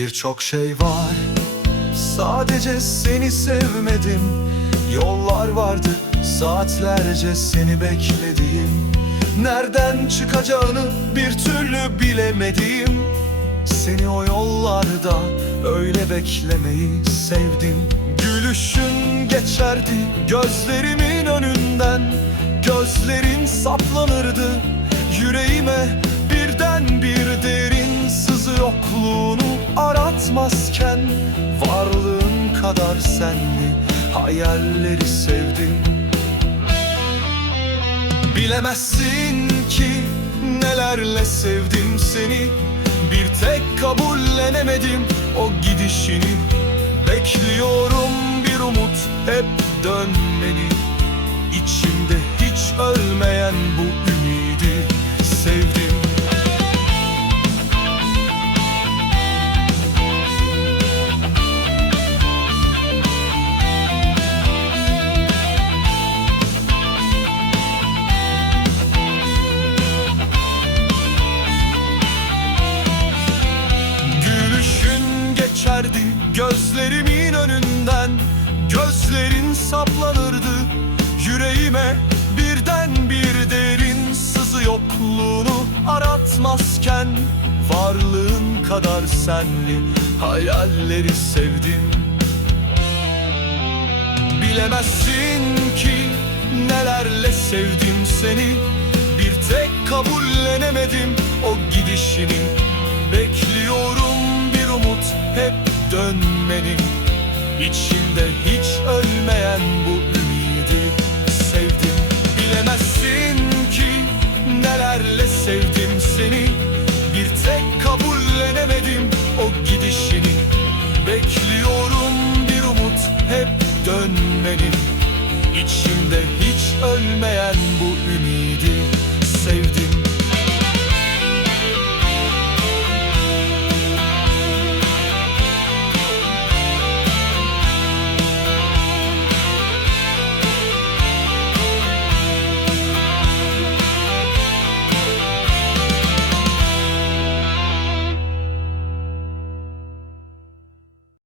Birçok şey var. Sadece seni sevmedim. Yollar vardı Saatlerce seni beklediğim. Nereden çıkacağını bir türlü bilemedim. Seni o yollarda öyle beklemeyi sevdim. Gülüşün geçerdi gözlerimin önünden. Gözlerin saplanırdı aratmazken Varlığın kadar senli hayalleri sevdim. Bilemezsin ki nelerle sevdim seni. Bir tek kabullenemedim o gidişini. Bekliyorum bir umut hep dönmeni saplanırdı yüreğime Birden bir derin sızı yokluğunu aratmazken Varlığın kadar senli hayalleri sevdim. Bilemezsin ki nelerle sevdim seni. Bir tek kabullenemedim o gidişini. Bekliyorum bir umut hep dönmeni. İçimde hiç ölmeyen kederle sevdim seni. Bir tek kabullenemedim o gidişini. Bekliyorum bir umut hep dönmeni. İçimde hiç ölmeyen bu ümidi. Sevdim